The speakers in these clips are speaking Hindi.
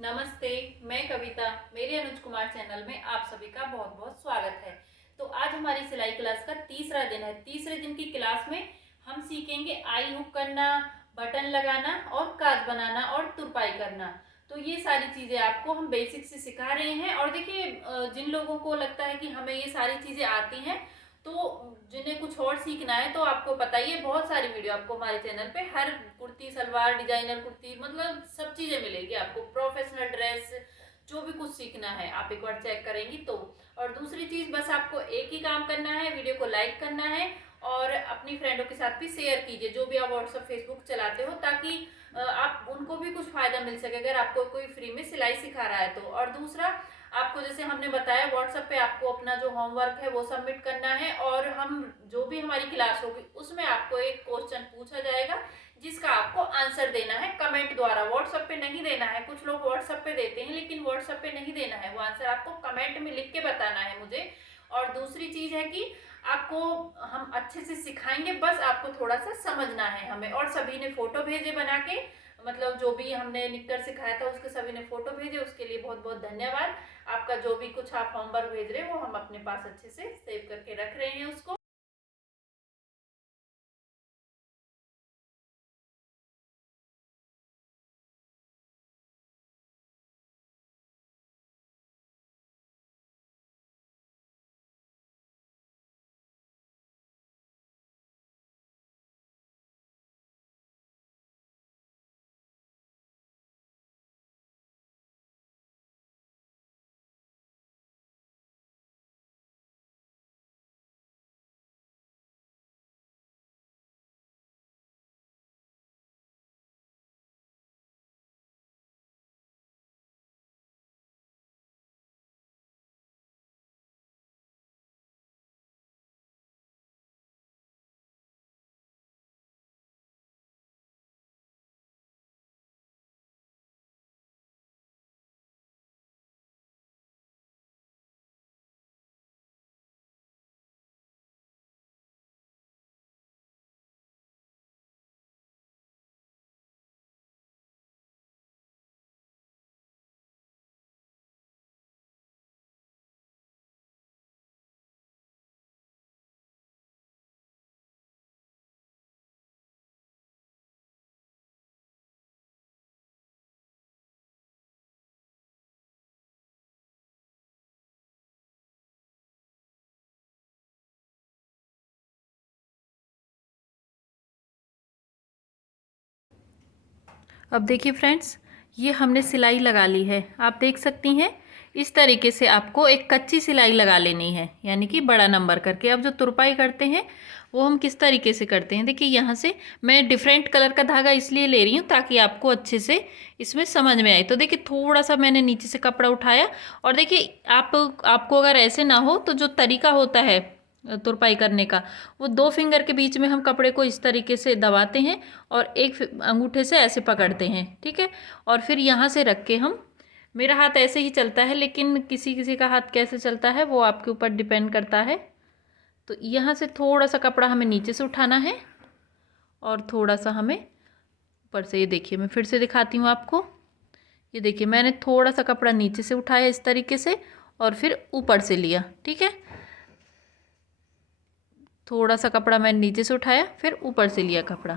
नमस्ते, मैं कविता। मेरे अनुज कुमार चैनल में आप सभी का बहुत बहुत स्वागत है। तो आज हमारी सिलाई क्लास का तीसरा दिन है। तीसरे दिन की क्लास में हम सीखेंगे आई हुक करना, बटन लगाना और काज बनाना और तुरपाई करना। तो ये सारी चीज़ें आपको हम बेसिक से सिखा रहे हैं। और देखिए, जिन लोगों को लगता है कि हमें ये सारी चीज़ें आती हैं, तो जिन्हें कुछ और सीखना है तो आपको पता ही है, बहुत सारी वीडियो आपको हमारे चैनल पे हर कुर्ती सलवार, डिजाइनर कुर्ती, मतलब सब चीज़ें मिलेगी आपको। प्रोफेशनल ड्रेस, जो भी कुछ सीखना है आप एक बार चेक करेंगी तो। और दूसरी चीज़, बस आपको एक ही काम करना है, वीडियो को लाइक करना है और अपनी फ्रेंडों के साथ भी शेयर कीजिए, जो भी आप व्हाट्सएप फेसबुक चलाते हो, ताकि आप उनको भी कुछ फायदा मिल सके अगर आपको कोई फ्री में सिलाई सिखा रहा है तो। और दूसरा, आपको जैसे हमने बताया, व्हाट्सएप पे आपको अपना जो होमवर्क है वो सबमिट करना है। और हम जो भी हमारी क्लास होगी उसमें आपको एक क्वेश्चन पूछा जाएगा, जिसका आपको आंसर देना है कमेंट द्वारा। व्हाट्सएप पे नहीं देना है, कुछ लोग व्हाट्सएप पे देते हैं लेकिन व्हाट्सएप पे नहीं देना है, वो आंसर आपको कमेंट में लिख के बताना है मुझे। और दूसरी चीज है कि आपको हम अच्छे से सिखाएंगे, बस आपको थोड़ा सा समझना है हमें। और सभी ने फोटो भेजे बना के, मतलब जो भी हमने निकटर सिखाया था उसके सभी ने फोटो भेजे, उसके लिए बहुत बहुत धन्यवाद। आपका जो भी कुछ आप होमवर्क भेज रहे हैं वो हम अपने पास अच्छे से सेव करके रख रहे हैं उसको। अब देखिए फ्रेंड्स, ये हमने सिलाई लगा ली है, आप देख सकती हैं। इस तरीके से आपको एक कच्ची सिलाई लगा लेनी है, यानी कि बड़ा नंबर करके। अब जो तुरपाई करते हैं वो हम किस तरीके से करते हैं, देखिए यहाँ से मैं डिफरेंट कलर का धागा इसलिए ले रही हूँ ताकि आपको अच्छे से इसमें समझ में आए। तो देखिए, थोड़ा सा मैंने नीचे से कपड़ा उठाया, और देखिए आपको अगर ऐसे ना हो तो जो तरीका होता है तुरपाई करने का, वो 2 फिंगर के बीच में हम कपड़े को इस तरीके से दबाते हैं और एक अंगूठे से ऐसे पकड़ते हैं, ठीक है। और फिर यहाँ से रख के हम, मेरा हाथ ऐसे ही चलता है लेकिन किसी किसी का हाथ कैसे चलता है वो आपके ऊपर डिपेंड करता है। तो यहाँ से थोड़ा सा कपड़ा हमें नीचे से उठाना है और थोड़ा सा हमें ऊपर से, ये देखिए मैं फिर से दिखाती हूँ आपको। ये देखिए, मैंने थोड़ा सा कपड़ा नीचे से उठाया इस तरीके से और फिर ऊपर से लिया, ठीक है। थोड़ा सा कपड़ा मैंने नीचे से उठाया, फिर ऊपर से लिया कपड़ा।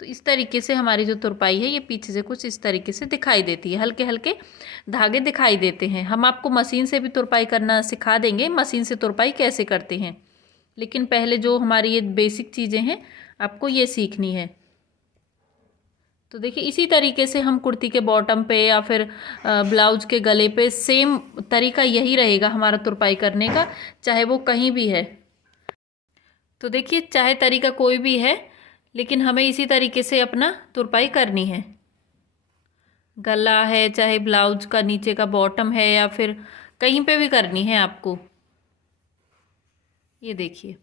तो इस तरीके से हमारी जो तुरपाई है ये पीछे से कुछ इस तरीके से दिखाई देती है, हल्के हल्के धागे दिखाई देते हैं। हम आपको मशीन से भी तुरपाई करना सिखा देंगे, मशीन से तुरपाई कैसे करते हैं, लेकिन पहले जो हमारी ये बेसिक चीज़ें हैं आपको ये सीखनी है। तो देखिए, इसी तरीके से हम कुर्ती के बॉटम पे या फिर ब्लाउज के गले पे सेम तरीका यही रहेगा हमारा तुरपाई करने का, चाहे वो कहीं भी है। तो देखिए, चाहे तरीका कोई भी है लेकिन हमें इसी तरीके से अपना तुरपाई करनी है। गला है, चाहे ब्लाउज का नीचे का बॉटम है, या फिर कहीं पे भी करनी है आपको। ये देखिए,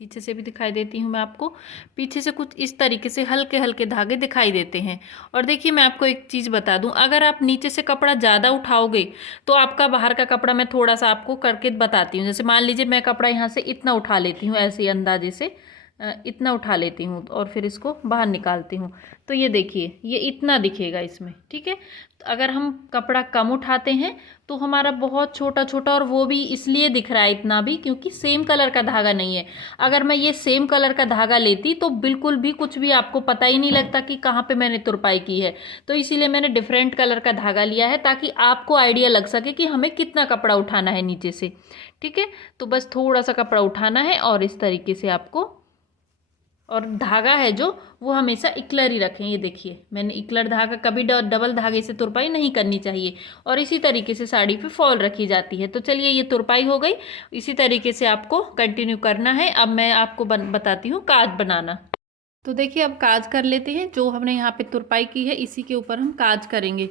पीछे से भी दिखाई देती हूँ मैं आपको। पीछे से कुछ इस तरीके से हल्के हल्के धागे दिखाई देते हैं। और देखिए, मैं आपको एक चीज़ बता दूँ, अगर आप नीचे से कपड़ा ज़्यादा उठाओगे तो आपका बाहर का कपड़ा, मैं थोड़ा सा आपको करके बताती हूँ। जैसे मान लीजिए मैं कपड़ा यहाँ से इतना उठा लेती हूँ ऐसे अंदाजे से, इतना उठा लेती हूँ और फिर इसको बाहर निकालती हूँ। तो ये देखिए ये इतना दिखेगा इसमें, ठीक है। तो अगर हम कपड़ा कम उठाते हैं तो हमारा बहुत छोटा छोटा, और वो भी इसलिए दिख रहा है इतना भी क्योंकि सेम कलर का धागा नहीं है। अगर मैं ये सेम कलर का धागा लेती तो बिल्कुल भी कुछ भी आपको पता ही नहीं लगता कि कहाँ पे मैंने तुरपाई की है। तो इसीलिए मैंने डिफरेंट कलर का धागा लिया है ताकि आपको आइडिया लग सके कि हमें कितना कपड़ा उठाना है नीचे से, ठीक है। तो बस थोड़ा सा कपड़ा उठाना है और इस तरीके से आपको, और धागा है जो वो हमेशा इक्लर ही रखें। ये देखिए मैंने इक्लर धागा, कभी डबल धागे से तुरपाई नहीं करनी चाहिए, और इसी तरीके से साड़ी पे फॉल रखी जाती है। तो चलिए ये तुरपाई हो गई, इसी तरीके से आपको कंटिन्यू करना है। अब मैं आपको बताती हूँ काज बनाना। तो देखिए अब काज कर लेते हैं। जो हमने यहाँ पे तुरपाई की है इसी के ऊपर हम काज करेंगे।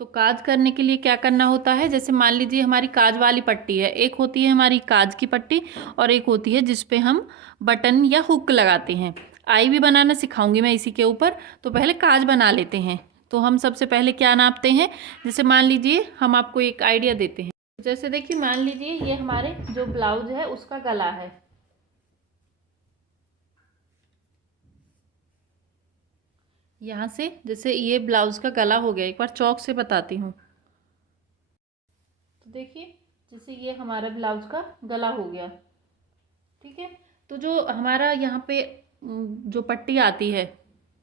तो काज करने के लिए क्या करना होता है, जैसे मान लीजिए हमारी काज वाली पट्टी है, एक होती है हमारी काज की पट्टी और एक होती है जिस पे हम बटन या हुक लगाते हैं। आई भी बनाना सिखाऊंगी मैं इसी के ऊपर। तो पहले काज बना लेते हैं। तो हम सबसे पहले क्या नापते हैं, जैसे मान लीजिए हम आपको एक आइडिया देते हैं। जैसे देखिए मान लीजिए ये हमारे जो ब्लाउज है उसका गला है, यहाँ से जैसे ये ब्लाउज का गला हो गया, एक बार चौक से बताती हूँ। तो देखिए जैसे ये हमारा ब्लाउज का गला हो गया, ठीक है। तो जो हमारा यहाँ पे जो पट्टी आती है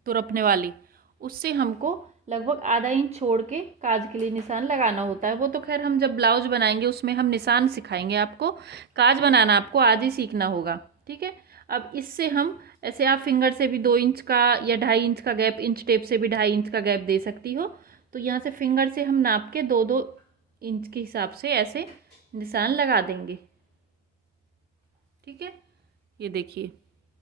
तुरपने वाली, उससे हमको लगभग आधा इंच छोड़ के काज के लिए निशान लगाना होता है। वो तो खैर हम जब ब्लाउज बनाएंगे उसमें हम निशान सिखाएंगे आपको, काज बनाना आपको आज ही सीखना होगा, ठीक है। अब इससे हम ऐसे, आप फिंगर से भी 2 इंच का या 2.5 इंच का गैप, इंच टेप से भी 2.5 इंच का गैप दे सकती हो। तो यहाँ से फिंगर से हम नाप के 2-2 इंच के हिसाब से ऐसे निशान लगा देंगे, ठीक है। ये देखिए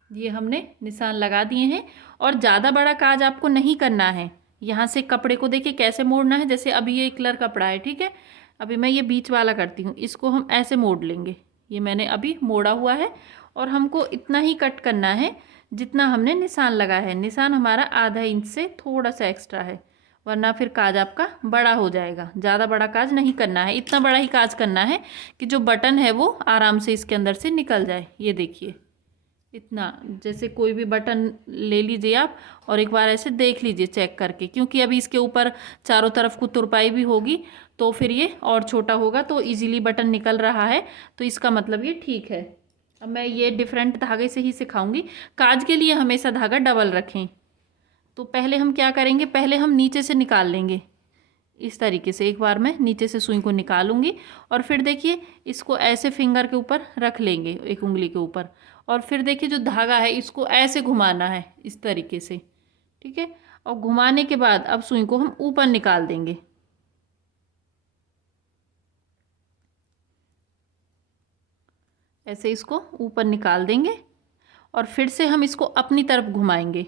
ये हमने निशान लगा दिए हैं। और ज़्यादा बड़ा काज आपको नहीं करना है। यहाँ से कपड़े को देखिए कैसे मोड़ना है, जैसे अभी ये कलर कपड़ा है, ठीक है। अभी मैं ये बीच वाला करती हूँ, इसको हम ऐसे मोड़ लेंगे। ये मैंने अभी मोड़ा हुआ है और हमको इतना ही कट करना है जितना हमने निशान लगा है। निशान हमारा आधा इंच से थोड़ा सा एक्स्ट्रा है, वरना फिर काज आपका बड़ा हो जाएगा। ज़्यादा बड़ा काज नहीं करना है, इतना बड़ा ही काज करना है कि जो बटन है वो आराम से इसके अंदर से निकल जाए। ये देखिए इतना, जैसे कोई भी बटन ले लीजिए आप और एक बार ऐसे देख लीजिए चेक करके, क्योंकि अभी इसके ऊपर चारों तरफ को तुरपाई भी होगी तो फिर ये और छोटा होगा। तो इजीली बटन निकल रहा है तो इसका मतलब ये ठीक है। अब मैं ये डिफरेंट धागे से ही सिखाऊंगी। काज के लिए हमेशा धागा डबल रखें। तो पहले हम क्या करेंगे, पहले हम नीचे से निकाल लेंगे इस तरीके से। एक बार मैं नीचे से सुई को निकालूंगी और फिर देखिए इसको ऐसे फिंगर के ऊपर रख लेंगे, एक उंगली के ऊपर, और फिर देखिए जो धागा है इसको ऐसे घुमाना है इस तरीके से, ठीक है। और घुमाने के बाद अब सुई को हम ऊपर निकाल देंगे, ऐसे इसको ऊपर निकाल देंगे और फिर से हम इसको अपनी तरफ घुमाएंगे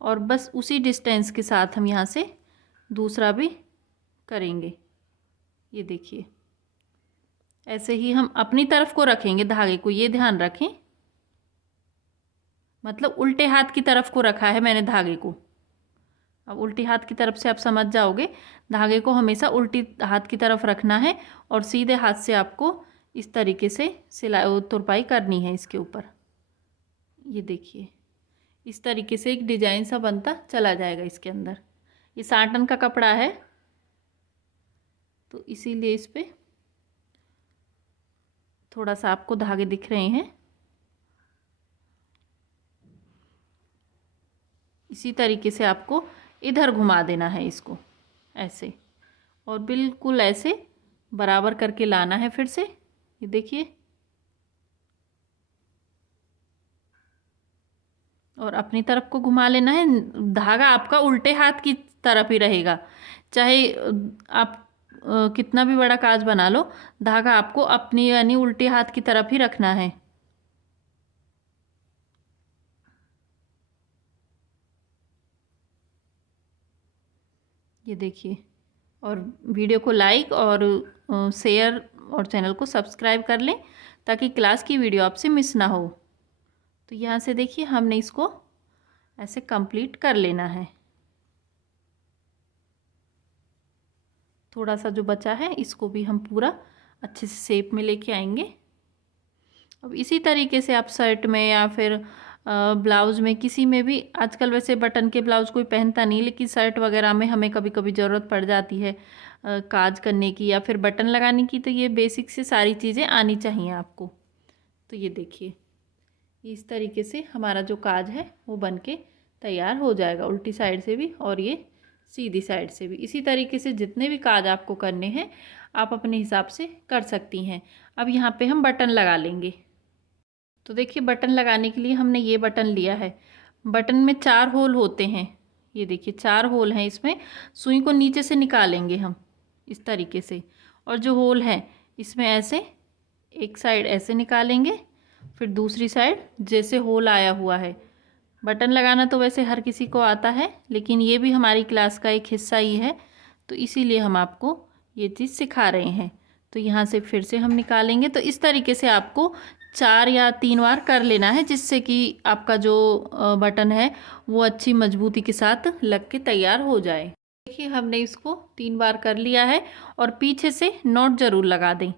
और बस उसी डिस्टेंस के साथ हम यहाँ से दूसरा भी करेंगे। ये देखिए ऐसे ही हम अपनी तरफ को रखेंगे धागे को, ये ध्यान रखें, मतलब उल्टे हाथ की तरफ को रखा है मैंने धागे को। अब उल्टी हाथ की तरफ से आप समझ जाओगे, धागे को हमेशा उल्टी हाथ की तरफ रखना है और सीधे हाथ से आपको इस तरीके से सिलाई तुरपाई करनी है इसके ऊपर। ये देखिए इस तरीके से एक डिजाइन सा बनता चला जाएगा इसके अंदर। ये साटन का कपड़ा है तो इसीलिए इस पे थोड़ा सा आपको धागे दिख रहे हैं। इसी तरीके से आपको इधर घुमा देना है इसको ऐसे, और बिल्कुल ऐसे बराबर करके लाना है फिर से। ये देखिए और अपनी तरफ को घुमा लेना है। धागा आपका उल्टे हाथ की तरफ ही रहेगा, चाहे आप कितना भी बड़ा काज बना लो, धागा आपको अपनी यानी उल्टे हाथ की तरफ ही रखना है। ये देखिए, और वीडियो को लाइक और शेयर और चैनल को सब्सक्राइब कर लें ताकि क्लास की वीडियो आपसे मिस ना हो। तो यहाँ से देखिए हमने इसको ऐसे कंप्लीट कर लेना है। थोड़ा सा जो बचा है इसको भी हम पूरा अच्छे से शेप में लेके आएंगे। अब इसी तरीके से आप शर्ट में या फिर ब्लाउज़ में किसी में भी आजकल वैसे बटन के ब्लाउज़ कोई पहनता नहीं, लेकिन शर्ट वगैरह में हमें कभी कभी ज़रूरत पड़ जाती है काज करने की या फिर बटन लगाने की, तो ये बेसिक से सारी चीज़ें आनी चाहिए आपको। तो ये देखिए इस तरीके से हमारा जो काज है वो बन के तैयार हो जाएगा, उल्टी साइड से भी और ये सीधी साइड से भी। इसी तरीके से जितने भी काज आपको करने हैं आप अपने हिसाब से कर सकती हैं। अब यहाँ पे हम बटन लगा लेंगे। तो देखिए बटन लगाने के लिए हमने ये बटन लिया है। बटन में 4 होल होते हैं, ये देखिए 4 होल हैं इसमें। सुई को नीचे से निकालेंगे हम इस तरीके से, और जो होल है इसमें ऐसे एक साइड ऐसे निकालेंगे, फिर दूसरी साइड जैसे होल आया हुआ है। बटन लगाना तो वैसे हर किसी को आता है, लेकिन ये भी हमारी क्लास का एक हिस्सा ही है, तो इसीलिए हम आपको ये चीज़ सिखा रहे हैं। तो यहाँ से फिर से हम निकालेंगे। तो इस तरीके से आपको 4 या 3 बार कर लेना है, जिससे कि आपका जो बटन है वो अच्छी मजबूती के साथ लग के तैयार हो जाए। देखिए हमने इसको 3 बार कर लिया है, और पीछे से नॉट ज़रूर लगा दें।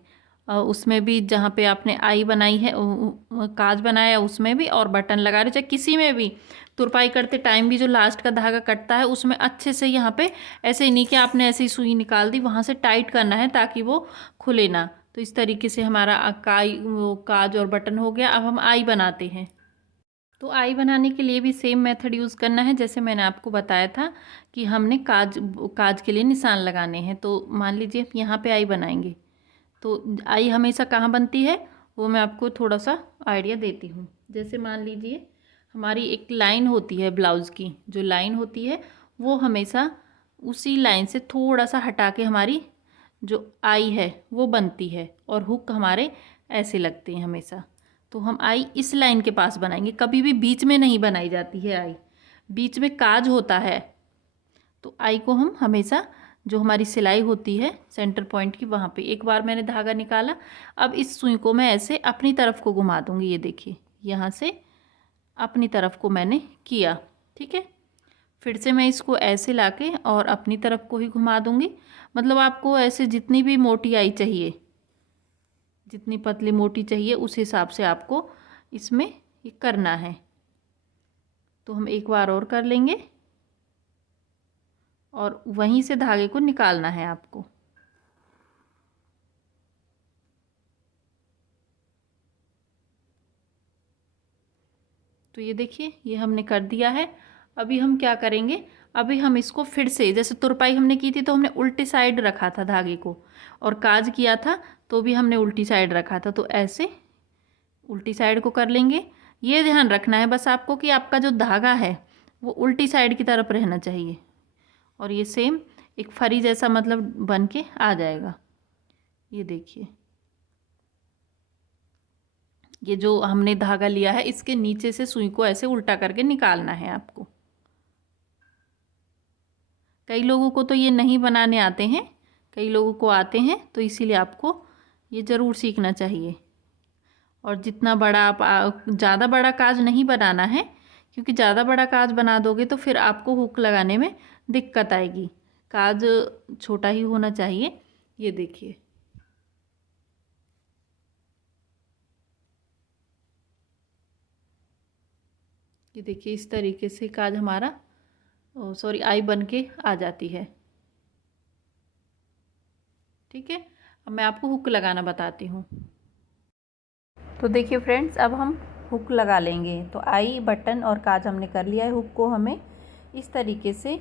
उसमें भी जहाँ पे आपने आई बनाई है, काज बनाया उसमें भी, और बटन लगा रहे चाहे किसी में भी तुरपाई करते टाइम भी जो लास्ट का धागा कटता है उसमें अच्छे से यहाँ पे ऐसे ही नहीं कि आपने ऐसे ही सुई निकाल दी, वहाँ से टाइट करना है ताकि वो खुले ना। तो इस तरीके से हमारा काज और बटन हो गया। अब हम आई बनाते हैं। तो आई बनाने के लिए भी सेम मेथड यूज़ करना है, जैसे मैंने आपको बताया था कि हमने काज के लिए निशान लगाने हैं। तो मान लीजिए यहाँ पे आई बनाएंगे, तो आई हमेशा कहाँ बनती है वो मैं आपको थोड़ा सा आइडिया देती हूँ। जैसे मान लीजिए हमारी एक लाइन होती है ब्लाउज़ की, जो लाइन होती है वो हमेशा उसी लाइन से थोड़ा सा हटा के हमारी जो आई है वो बनती है, और हुक हमारे ऐसे लगते हैं हमेशा। तो हम आई इस लाइन के पास बनाएंगे, कभी भी बीच में नहीं बनाई जाती है आई, बीच में काज होता है। तो आई को हम हमेशा जो हमारी सिलाई होती है सेंटर पॉइंट की, वहाँ पे एक बार मैंने धागा निकाला। अब इस सुई को मैं ऐसे अपनी तरफ को घुमा दूँगी, ये देखिए यहाँ से अपनी तरफ को मैंने किया, ठीक है। फिर से मैं इसको ऐसे लाके और अपनी तरफ को ही घुमा दूँगी। मतलब आपको ऐसे जितनी भी मोटी आई चाहिए, जितनी पतली मोटी चाहिए उस हिसाब से आपको इसमें ये करना है। तो हम एक बार और कर लेंगे, और वहीं से धागे को निकालना है आपको। तो ये देखिए ये हमने कर दिया है। अभी हम क्या करेंगे, अभी हम इसको फिर से, जैसे तुरपाई हमने की थी तो हमने उल्टी साइड रखा था धागे को, और काज किया था तो भी हमने उल्टी साइड रखा था। तो ऐसे उल्टी साइड को कर लेंगे। ये ध्यान रखना है बस आपको कि आपका जो धागा है वो उल्टी साइड की तरफ रहना चाहिए, और ये सेम एक फरी जैसा मतलब बन के आ जाएगा। ये देखिए ये जो हमने धागा लिया है इसके नीचे से सुई को ऐसे उल्टा करके निकालना है आपको। कई लोगों को तो ये नहीं बनाने आते हैं, कई लोगों को आते हैं, तो इसीलिए आपको ये ज़रूर सीखना चाहिए। और जितना बड़ा आप ज़्यादा बड़ा काज नहीं बनाना है, क्योंकि ज़्यादा बड़ा काज बना दोगे तो फिर आपको हुक लगाने में दिक्कत आएगी। काज छोटा ही होना चाहिए। ये देखिए ये देखिए इस तरीके से काज हमारा सॉरी आई बन के आ जाती है, ठीक है। अब मैं आपको हुक लगाना बताती हूँ। तो देखिए फ्रेंड्स अब हम हुक लगा लेंगे। तो आई बटन और काज हमने कर लिया है। हुक को हमें इस तरीके से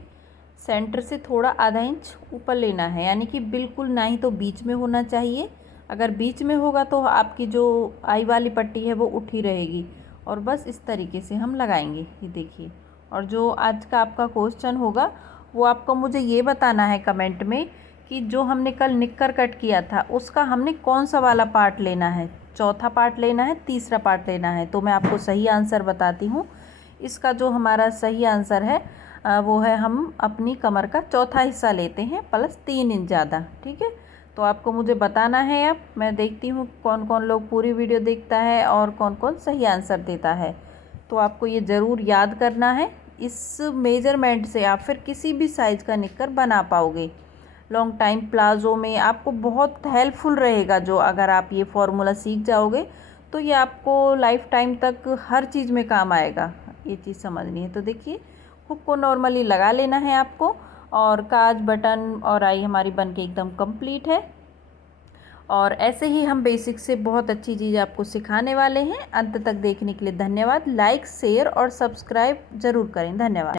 सेंटर से थोड़ा आधा इंच ऊपर लेना है, यानी कि बिल्कुल ना ही तो बीच में होना चाहिए। अगर बीच में होगा तो आपकी जो आई वाली पट्टी है वो उठी रहेगी, और बस इस तरीके से हम लगाएंगे। ये देखिए, और जो आज का आपका क्वेश्चन होगा वो आपको मुझे ये बताना है कमेंट में कि जो हमने कल निक्कर कट किया था उसका हमने कौन सा वाला पार्ट लेना है, चौथा पार्ट लेना है, तीसरा पार्ट लेना है। तो मैं आपको सही आंसर बताती हूँ। इसका जो हमारा सही आंसर है वो है हम अपनी कमर का चौथा हिस्सा लेते हैं प्लस 3 इंच ज़्यादा, ठीक है। तो आपको मुझे बताना है। अब मैं देखती हूँ कौन कौन लोग पूरी वीडियो देखता है और कौन कौन सही आंसर देता है। तो आपको ये ज़रूर याद करना है। इस मेजरमेंट से आप फिर किसी भी साइज़ का निक्कर बना पाओगे। लॉन्ग टाइम प्लाज़ो में आपको बहुत हेल्पफुल रहेगा। जो अगर आप ये फॉर्मूला सीख जाओगे तो ये आपको लाइफ टाइम तक हर चीज़ में काम आएगा, ये चीज़ समझनी है। तो देखिए हुक को नॉर्मली लगा लेना है आपको, और काज बटन और आई हमारी बन के एकदम कंप्लीट है। और ऐसे ही हम बेसिक से बहुत अच्छी चीज़ आपको सिखाने वाले हैं। अंत तक देखने के लिए धन्यवाद। लाइक, शेयर और सब्सक्राइब ज़रूर करें। धन्यवाद।